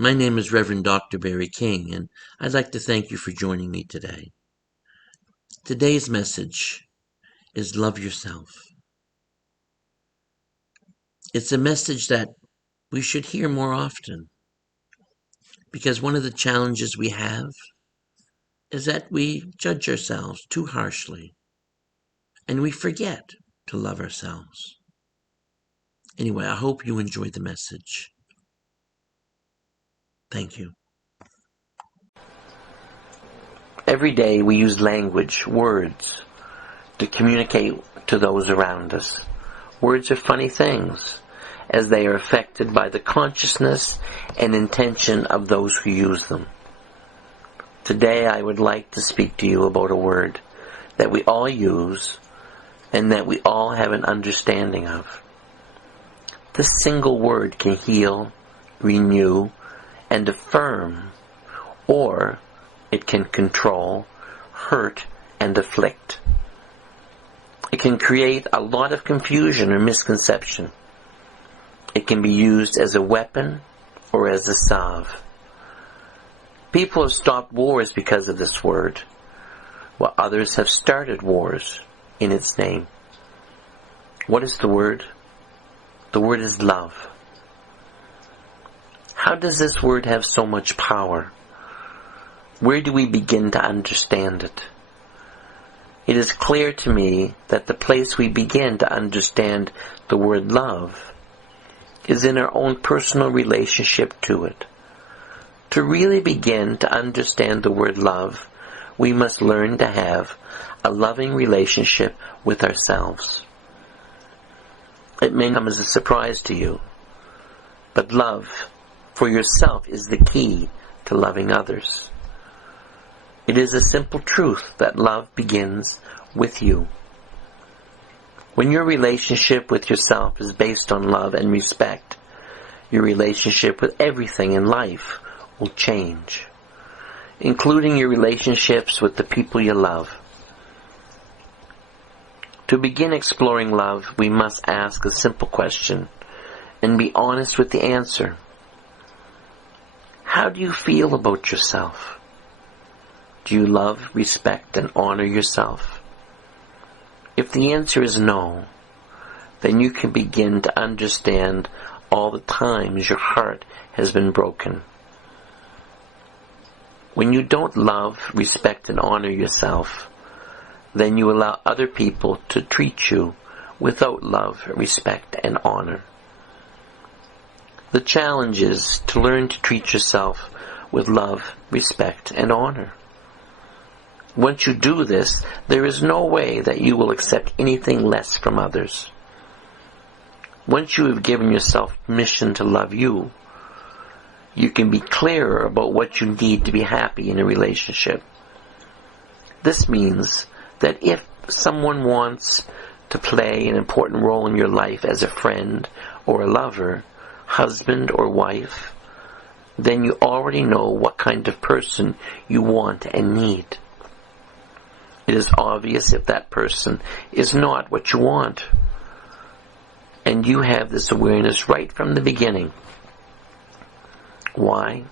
My name is Reverend Dr. Barry King, and I'd like to thank you for joining me today. Today's message is love yourself. It's a message that we should hear more often, because one of the challenges we have is that we judge ourselves too harshly, and we forget to love ourselves. Anyway, I hope you enjoyed the message. Thank you. Every day we use language, words, to communicate to those around us. Words are funny things, as they are affected by the consciousness and intention of those who use them. Today I would like to speak to you about a word that we all use and that we all have an understanding of. This single word can heal, renew, and affirm, or it can control, hurt, and afflict. It can create a lot of confusion or misconception. It can be used as a weapon or as a salve. People have stopped wars because of this word, while others have started wars in its name. What is the word? The word is love. How does this word have so much power? Where do we begin to understand it? It is clear to me that the place we begin to understand the word love is in our own personal relationship to it. To really begin to understand the word love, we must learn to have a loving relationship with ourselves. It may come as a surprise to you, but love for yourself is the key to loving others. It is a simple truth that love begins with you. When your relationship with yourself is based on love and respect, your relationship with everything in life will change, including your relationships with the people you love. To begin exploring love, we must ask a simple question and be honest with the answer. How do you feel about yourself? Do you love, respect, and honor yourself? If the answer is no, then you can begin to understand all the times your heart has been broken. When you don't love, respect, and honor yourself, then you allow other people to treat you without love, respect, and honor. The challenge is to learn to treat yourself with love, respect, and honor. Once you do this, there is no way that you will accept anything less from others. Once you have given yourself permission to love you, you can be clearer about what you need to be happy in a relationship. This means that if someone wants to play an important role in your life as a friend or a lover, husband or wife, then you already know what kind of person you want and need. It is obvious if that person is not what you want. And you have this awareness right from the beginning. Why?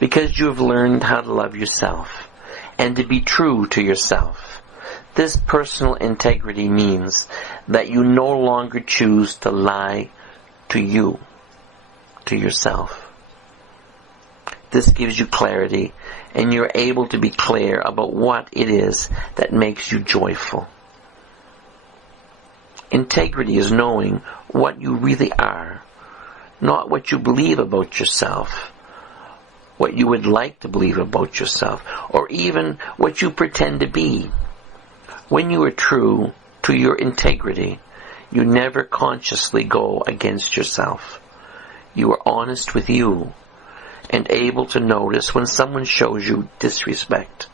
Because you have learned how to love yourself and to be true to yourself. This personal integrity means that you no longer choose to lie to you, to yourself. This gives you clarity, and you're able to be clear about what it is that makes you joyful. Integrity is knowing what you really are, not what you believe about yourself, what you would like to believe about yourself, or even what you pretend to be. When you are true to your integrity, you never consciously go against yourself. You are honest with you and able to notice when someone shows you disrespect.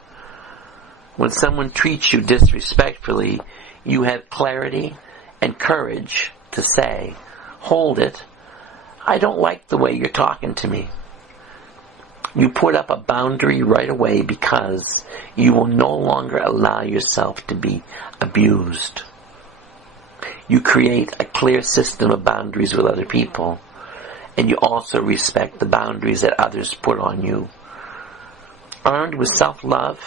When someone treats you disrespectfully, you have clarity and courage to say, "Hold it, I don't like the way you're talking to me." You put up a boundary right away because you will no longer allow yourself to be abused. You create a clear system of boundaries with other people, and you also respect the boundaries that others put on you. Armed with self-love,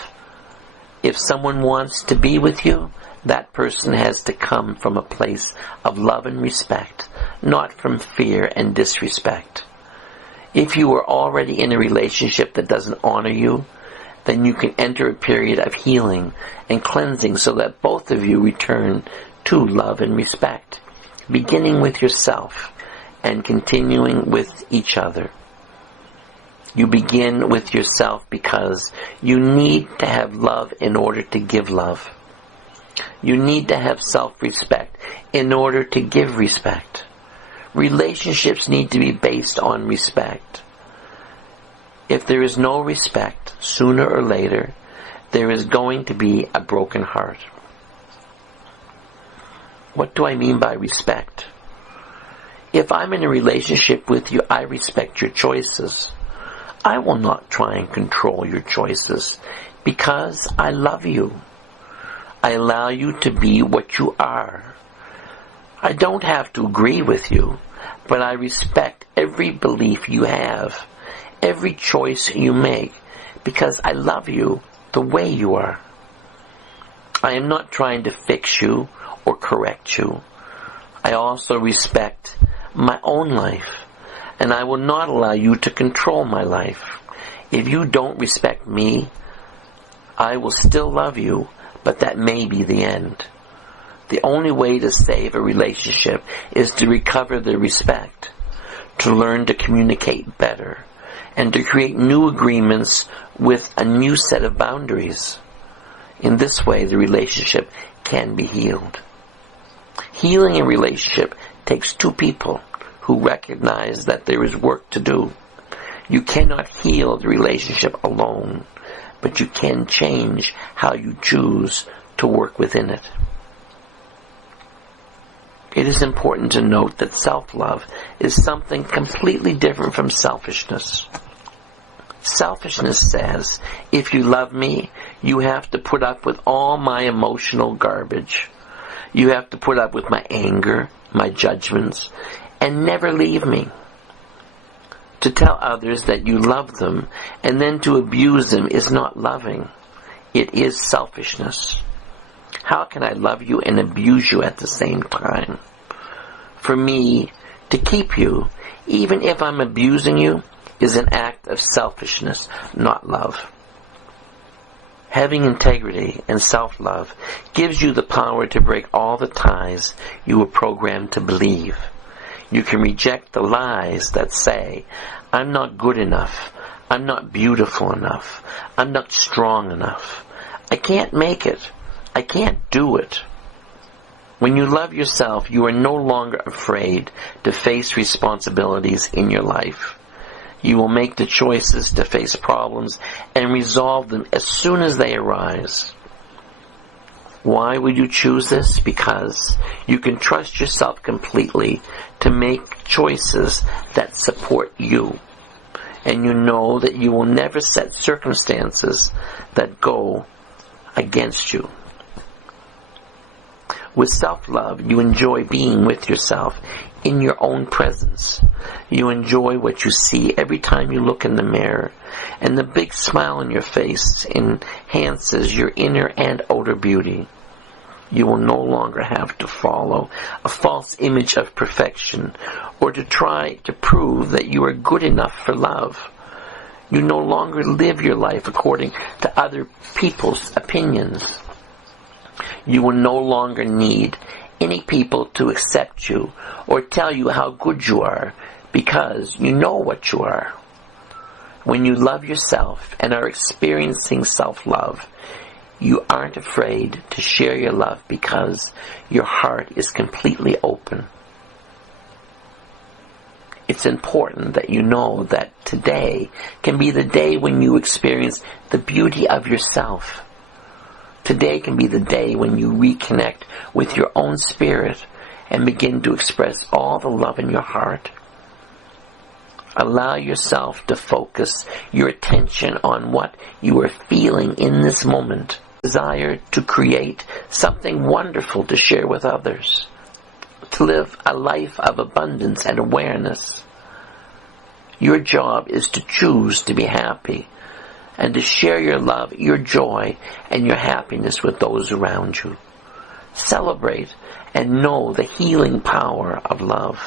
if someone wants to be with you, that person has to come from a place of love and respect, not from fear and disrespect. If you are already in a relationship that doesn't honor you, then you can enter a period of healing and cleansing so that both of you return to love and respect, beginning with yourself and continuing with each other. You begin with yourself because you need to have love in order to give love. You need to have self-respect in order to give respect. Relationships need to be based on respect. If there is no respect, sooner or later, there is going to be a broken heart. What do I mean by respect? If I'm in a relationship with you, I respect your choices. I will not try and control your choices because I love you. I allow you to be what you are. I don't have to agree with you, but I respect every belief you have, every choice you make, because I love you the way you are. I am not trying to fix you or correct you. I also respect my own life, and I will not allow you to control my life. If you don't respect me, I will still love you, but that may be the end. The only way to save a relationship is to recover the respect, to learn to communicate better, and to create new agreements with a new set of boundaries. In this way, the relationship can be healed. Healing a relationship takes two people who recognize that there is work to do. You cannot heal the relationship alone, but you can change how you choose to work within it. It is important to note that self-love is something completely different from selfishness. Selfishness says, if you love me, you have to put up with all my emotional garbage. You have to put up with my anger, my judgments, and never leave me. To tell others that you love them and then to abuse them is not loving. It is selfishness. How can I love you and abuse you at the same time? For me, to keep you, even if I'm abusing you, is an act of selfishness, not love. Having integrity and self-love gives you the power to break all the ties you were programmed to believe. You can reject the lies that say, I'm not good enough, I'm not beautiful enough, I'm not strong enough, I can't make it, I can't do it. When you love yourself, you are no longer afraid to face responsibilities in your life. You will make the choices to face problems and resolve them as soon as they arise. Why would you choose this? Because you can trust yourself completely to make choices that support you. And you know that you will never set circumstances that go against you. With self-love, you enjoy being with yourself in your own presence. You enjoy what you see every time you look in the mirror, and the big smile on your face enhances your inner and outer beauty. You will no longer have to follow a false image of perfection or to try to prove that you are good enough for love. You no longer live your life according to other people's opinions. You will no longer need any people to accept you or tell you how good you are, because you know what you are. When you love yourself and are experiencing self-love, you aren't afraid to share your love because your heart is completely open. It's important that you know that today can be the day when you experience the beauty of yourself. Today can be the day when you reconnect with your own spirit and begin to express all the love in your heart. Allow yourself to focus your attention on what you are feeling in this moment. Desire to create something wonderful to share with others. To live a life of abundance and awareness. Your job is to choose to be happy and to share your love, your joy, and your happiness with those around you. Celebrate and know the healing power of love.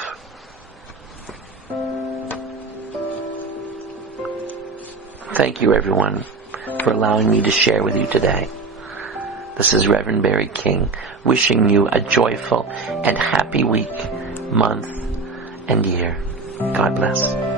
Thank you, everyone, for allowing me to share with you today. This is Reverend Barry King, wishing you a joyful and happy week, month, and year. God bless.